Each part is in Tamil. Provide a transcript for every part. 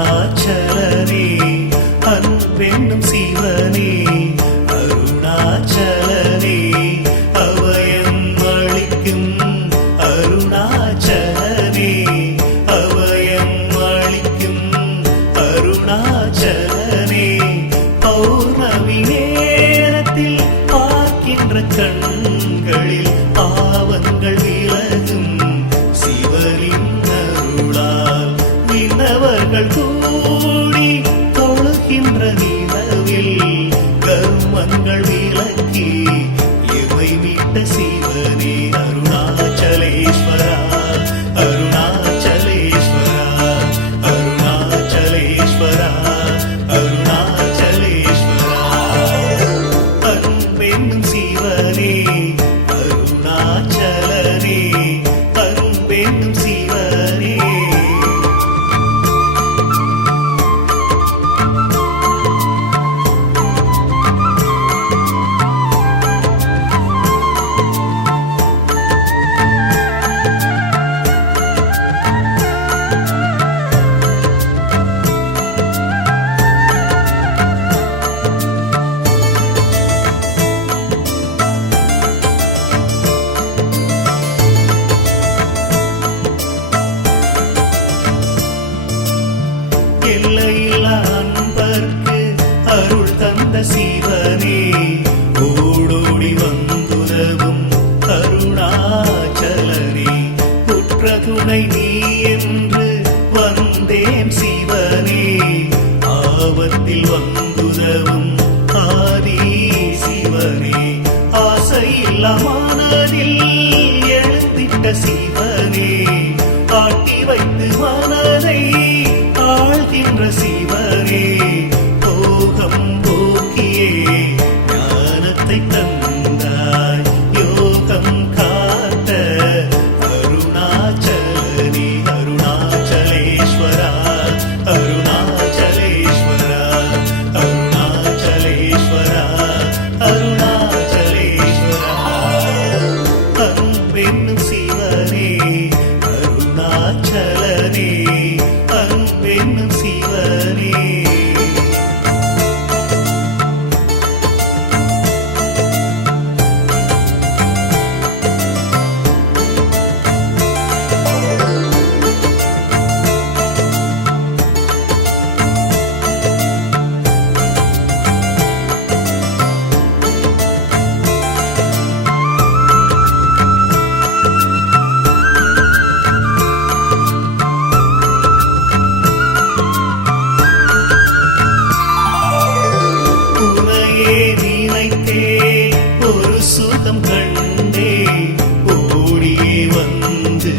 அருணாச்சலனே அன்பென்னும் சிவனே அருணாச்சலனே அபயம் அளிக்கும் அருணாச்சலனே அபயம் அளிக்கும் அருணாச்சலனே பௌர்ணமி நேரத்தில் பார்க்கின்ற கண்களில் பாவங்கள் விலகும் சிவனின் அருளால் விண்ணவர்கள் கூடி தொழுகின்ற நிலவில் கர்மங்கள் விலக்கி இவை விட்ட சிவனே அருணாச்சலேஸ்வரா அருணாச்சலேஸ்வரா அருணாச்சலேஸ்வரா அருணாச்சலேஸ்வரா அன்பென்னும் சிவனே அருணாச்சலனே அன்பென்னும் சிவனே எல்லையில்லா அன்பர்க்கு அருள் தந்த சிவனே ஓடோடி வந்துதவும் அருணாச்சலனே உற்ற துணை நீ என்று வந்தேன் சிவனே ஆபத்தில் வந்துதவும் ஆதி சிவனே ஆசையில்லா மனதில் எழுந்திட்ட சிவனே ஆட்டி வைத்து மனதை ஆழ்கின்ற சிவனே போகம் போக்கியே ஞானத்தை தந்தாய் யோகம் காத்த அருணாச்சலனே அருணாச்சலேஸ்வரா அருணாச்சலேஸ்வரா அருணாச்சலேஸ்வரா அருணாச்சலேஸ்வரா அன்பென்னும் சிவனே அருணாச்சலனே அன்பென்னும் சிவனே ஒரு சுகம் கண்டே ஓடியே வந்து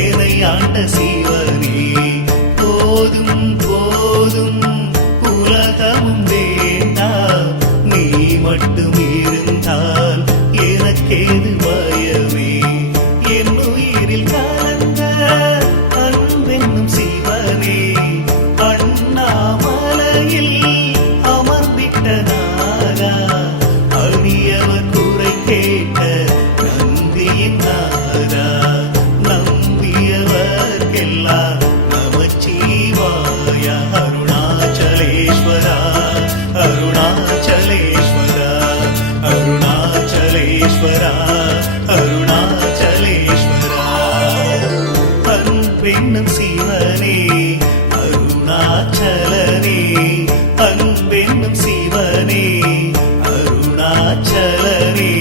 என்னை ஆண்ட சிவனே போதும் போதும் உலகமும் வேண்டாம் நீ மட்டும் இருந்தால் எனக்கேது பயமே என் உயிரில் கலந்த அன்பென்னும் சிவனே அண்ணாமலையில் அமர்ந்திட்ட நாரா அடியவர் குறை கேட்ட நந்தியின் நாரா நம்பியவர்க்கெல்லாம் நமச்சிவாய அருணாச்சலேஸ்வரா அருணாச்சலேஸ்வரா அருணாச்சலேஸ்வரா அருணாச்சலேஸ்வரா அன்பென்னும் சிவனே அருணாச்சலனே அன்பென்னும் சிவனே அருணாச்சலனே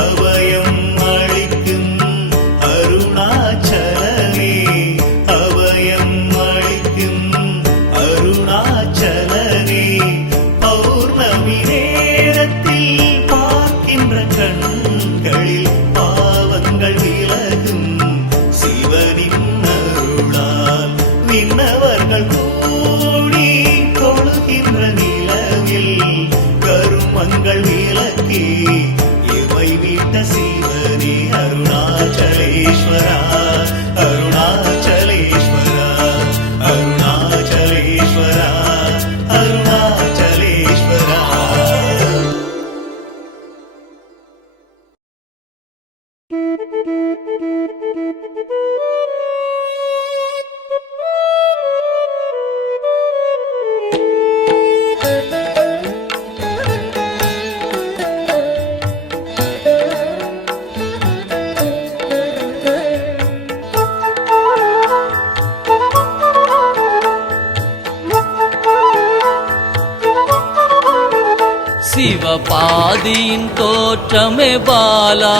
அபயம் அளிக்கும் அருணாச்சலனே அபயம் அளிக்கும் அருணாச்சலனே பௌர்ணமி நேரத்தில் பார்க்கின்ற கண்களில் பாவங்கள் விலகும் சிவனின் அருளால் விண்ணவர்கள் கூடி தொழுகின்ற நிலவில் கருமங்கள் விலக்கி இவை விட்ட சிவனே அருணாச்சலேஸ்வரா அருணாச்சலேஸ்வரா அருணாச்சலேஸ்வரா அருணாச்சலேஸ்வரா சிவபாதியின் தோற்றமே பாலா,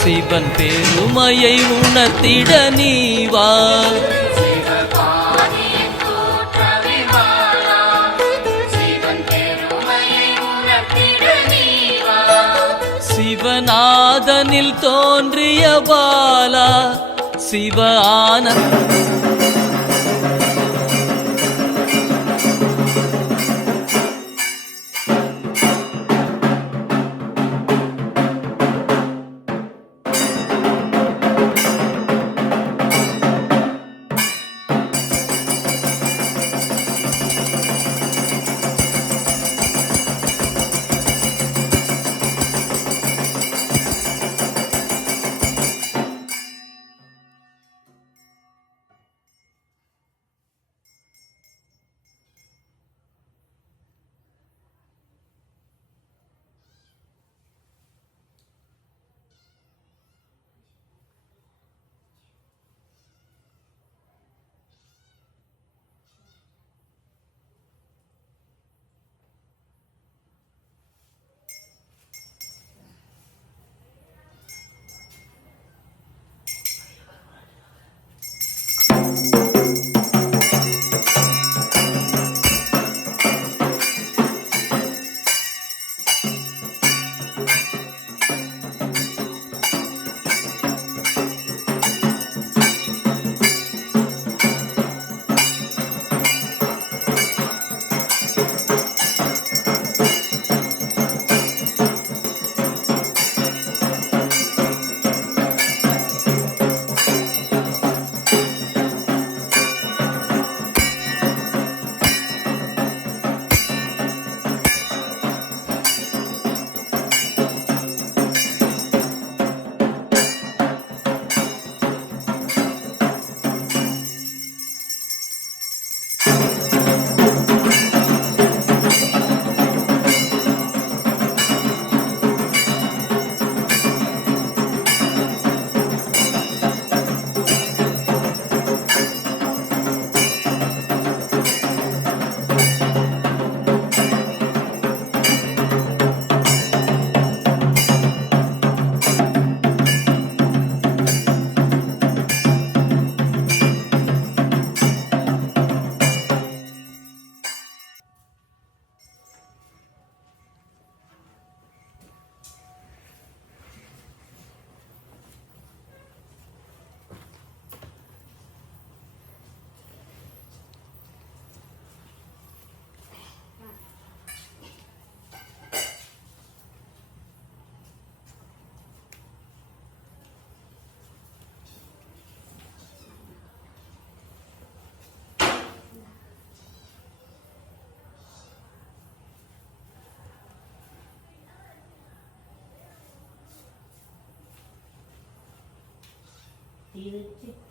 சிவன் பெருமையை உணர்த்திட நீவா. சிவநாதனில் தோன்றிய பாலா, சிவ ஆனந்த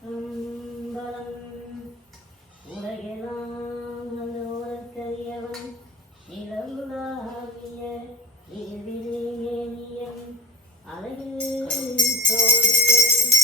திருச்சிற்றம்பலம். உலகெல்லாம் நல்லோர்க்கரியவன் நிலவுலாவிய இருவிலே மேனியன் அழகில் சோதியன்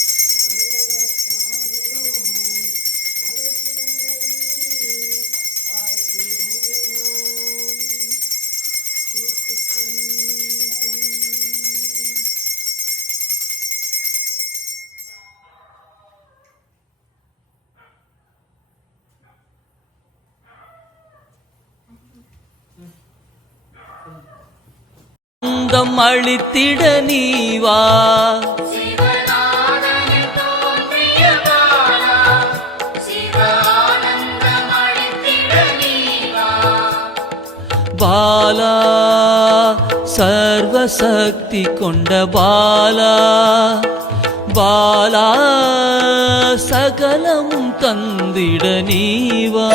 ஆனந்தம் அளித்திட நீவா. பாலா சர்வசக்தி கொண்ட பாலா, பாலா சகலமும் தந்திட நீவா.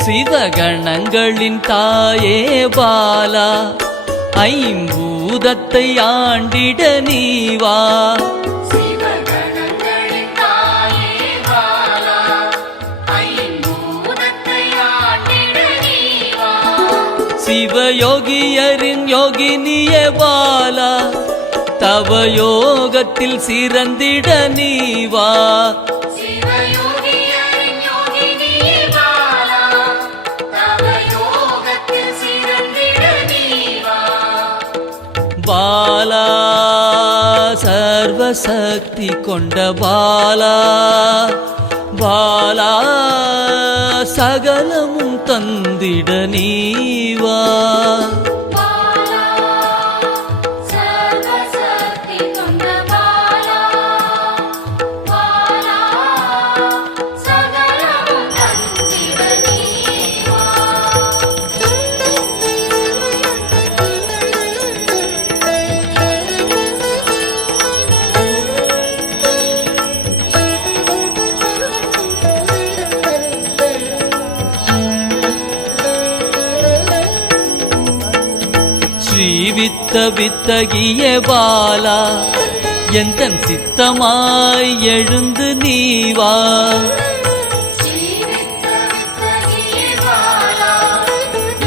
சிவகணங்களின் தாயே பாலா, ஐம்பூதத்தை ஆண்டிட நீவா. சிவயோகியரின் யோகினியே பாலா தவ யோகத்தில் சிறந்திட நீவா சிவயோகியரின் யோகினியே பாலா தவ யோகத்தில் சிறந்திட நீவா பாலா சர்வசக்தி கொண்ட பாலா பாலா சகலமும் தந்திட நீவா பாலா சர்வசக்தி கொண்ட பாலா பாலா சகலமும் தந்திட நீவா ஸ்ரீவித்த வித்தகிய பாலா எந்தன் சித்தமாய் எழுந்து நீவா ஸ்ரீவித்த வித்தகியே பாலா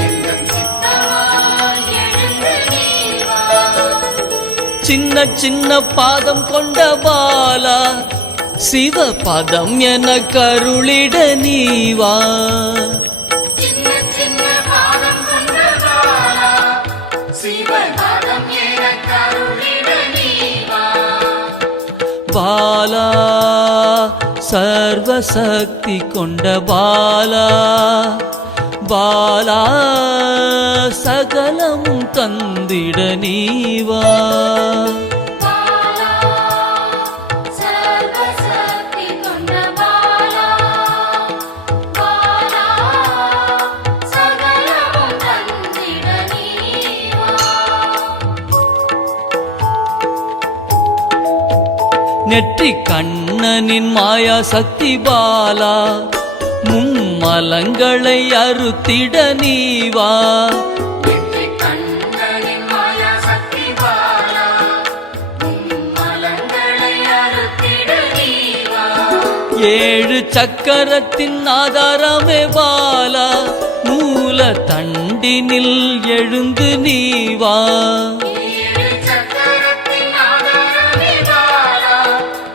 எந்தன் சித்தமாய் எழுந்து நீவா சின்ன சின்ன பாதம் கொண்ட பாலா சிவ பதம் என கருளிட நீவா சின்ன சின்ன பாதம் கொண்ட பாலா சிவபாதம் என கருளிட நீவா பாலா சர்வசக்தி கொண்ட பாலா பாலா சகலமும் தந்திட நீவா பாலா சர்வசக்தி கொண்ட பாலா பாலா சகலமும் தந்திட நீவா நெற்றி கண்ணனின் மாயா சக்தி பாலா மும்மலங்களை அறுத்திட நீவா வெற்றி கண்களின் மாயா சக்தி பாலா மலங்களை அறுத்திட நீவா ஏழு சக்கரத்தின் ஆதாரமே பாலா மூல தண்டினில் எழுந்து நீவா ஏழு சக்கரத்தின் ஆதாரமே பாலா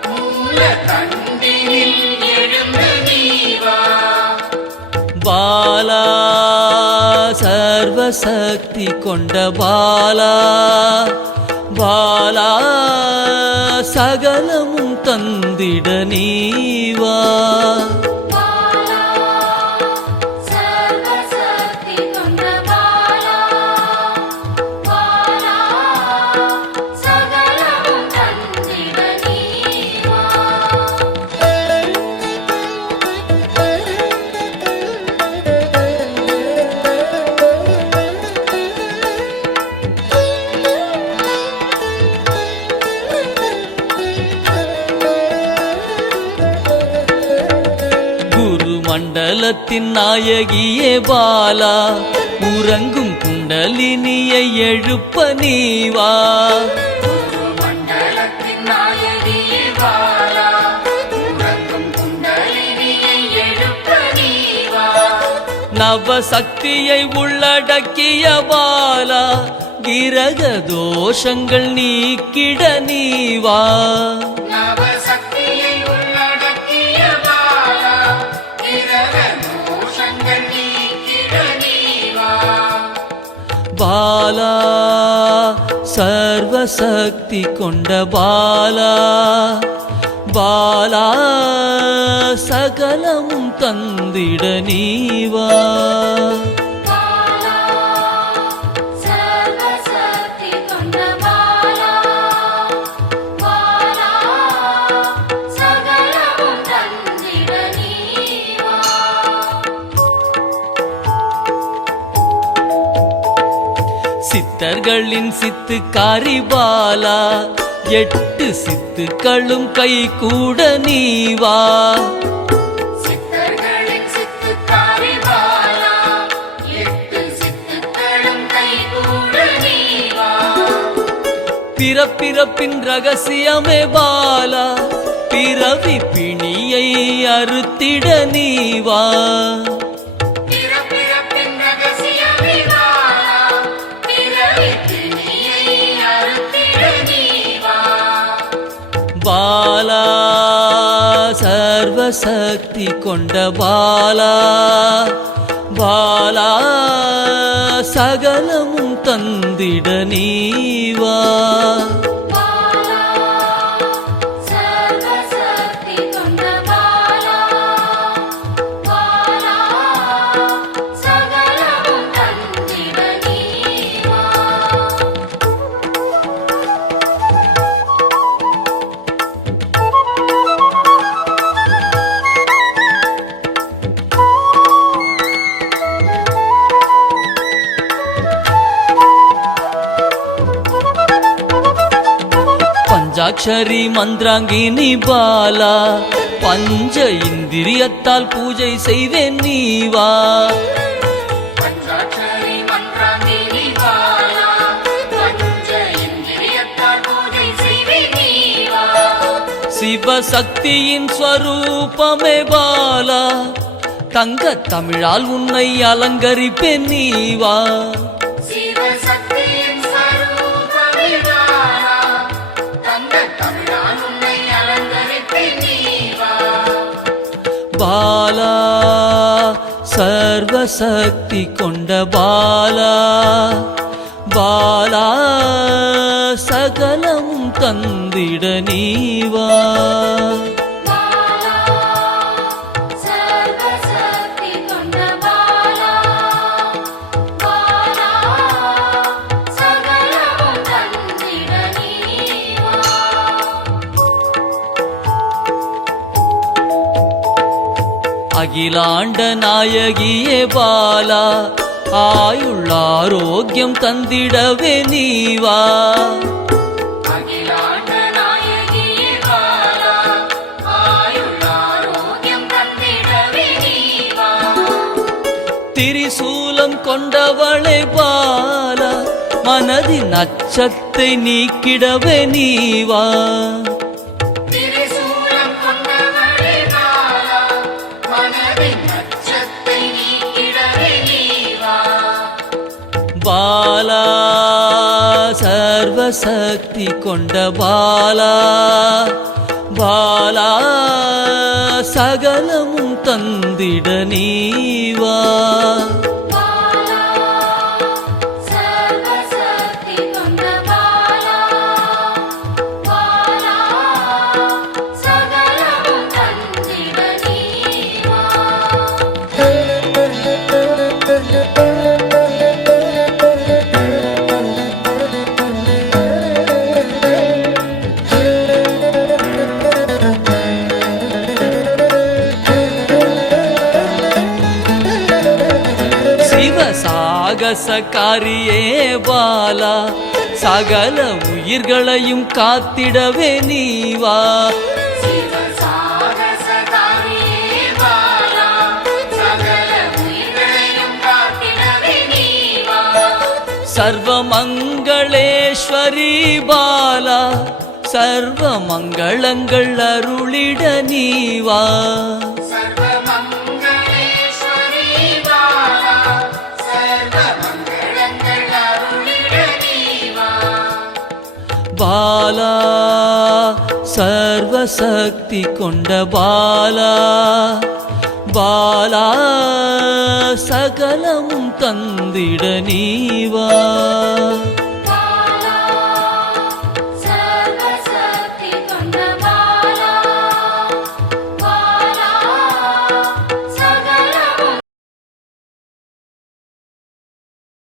மூல தண்டினில் எழுந்து நீவா பாலா சர்வசக்தி கொண்ட பாலா பாலா சகலமும் தந்திட நீவா பாலா சர்வசக்தி கொண்ட பாலா பாலா சகலமும் தந்திட நீவா குரு மண்டலத்தின் நாயகியே பாலா உறங்கும் குண்டலினியை எழுப்ப நீவா மண்டலத்தின் நாயகியே பாலா உறங்கும் குண்டலினியை எழுப்ப நீவா நவசக்தியை உள்ளடக்கிய பாலா கிரக தோஷங்கள் நீக்கிட நீவா நவசக்தியை உள்ளடக்கிய பாலா கிரக தோஷங்கள் நீக்கிட நீவா பாலா சர்வசக்தி கொண்ட பாலா பாலா சகலமும் தந்திட நீவா பாலா சர்வசக்தி கொண்ட பாலா பாலா சகலமும் தந்திட நீவா சித்தர்களின் சித்துக்காரி பாலா எட்டு சித்துக்களும் கை கூட நீவா சித்தர்களின் சித்துக்காரி பாலா எட்டு சித்துக்களும் கைகூட நீவா பிறப்பிறப்பின் ரகசியமே பாலா பிறவி பிணியை அறுத்திட நீவா பிறப்பிறப்பின் ரகசியமே பாலா சர்வசக்தி கொண்ட பாலா பாலா சகலமும் தந்திட நீவா பாலா சர்வசக்தி கொண்ட பாலா பாலா சகலமும் தந்திட நீவா பஞ்சாட்சரி மந்திராங்கினி பாலா பஞ்ச இந்திரியத்தால் பூஜை செய்வேன் நீவா பஞ்சாட்சரி மந்திராங்கினி பாலா பஞ்ச இந்திரியத்தால் பூஜை செய்வேன் நீவா சிவசக்தியின் ஸ்வரூபமே பாலா தங்க தமிழால் உன்னை அலங்கரிப்பேன் நீவா சிவசக்தியின் ஸ்வரூபமே பாலா தங்க தமிழால் உன்னை அலங்கரிப்பேன் நீவா பாலா சர்வசக்தி கொண்ட பாலா பாலா சகலமும் தந்திட நீவா பாலா சர்வசக்தி கொண்ட பாலா பாலா சகலமும் தந்திட நீவா அகிலாண்ட நாயகியே பாலா ஆயுள் ஆரோக்கியம் தந்திடவே நீவா அகிலாண்ட நாயகியே பாலா ஆயுள் ஆரோக்கியம் தந்திடவே நீவா திரிசூலம் கொண்டவளே பாலா மனதின் அச்சத்தை நீக்கிடவே நீவா திரிசூலம் கொண்டவளே பாலா மனதின் அச்சத்தை நீக்கிடவே நீவா பாலா சர்வசக்தி கொண்ட பாலா பாலா சகலமும் தந்திட நீவா பாலா சர்வசக்தி கொண்ட பாலா பாலா சகலமும் தந்திட நீவா சாகசக்காரியே பாலா சகல உயிர்களையும் காத்திடவே நீவா சிவசாகசகாரியே பாலா சகல உயிர்களையும் காத்திடவே நீவா சர்வமங்களேஸ்வரி பாலா சர்வ மங்களங்கள் அருளிட நீவா சர்வமங்களேஸ்வரி பாலா சர்வமங்களங்கள் அருளிட நீவா பாலா சர்வசக்தி கொண்ட பாலா பாலா சகலமும் தந்திட நீவா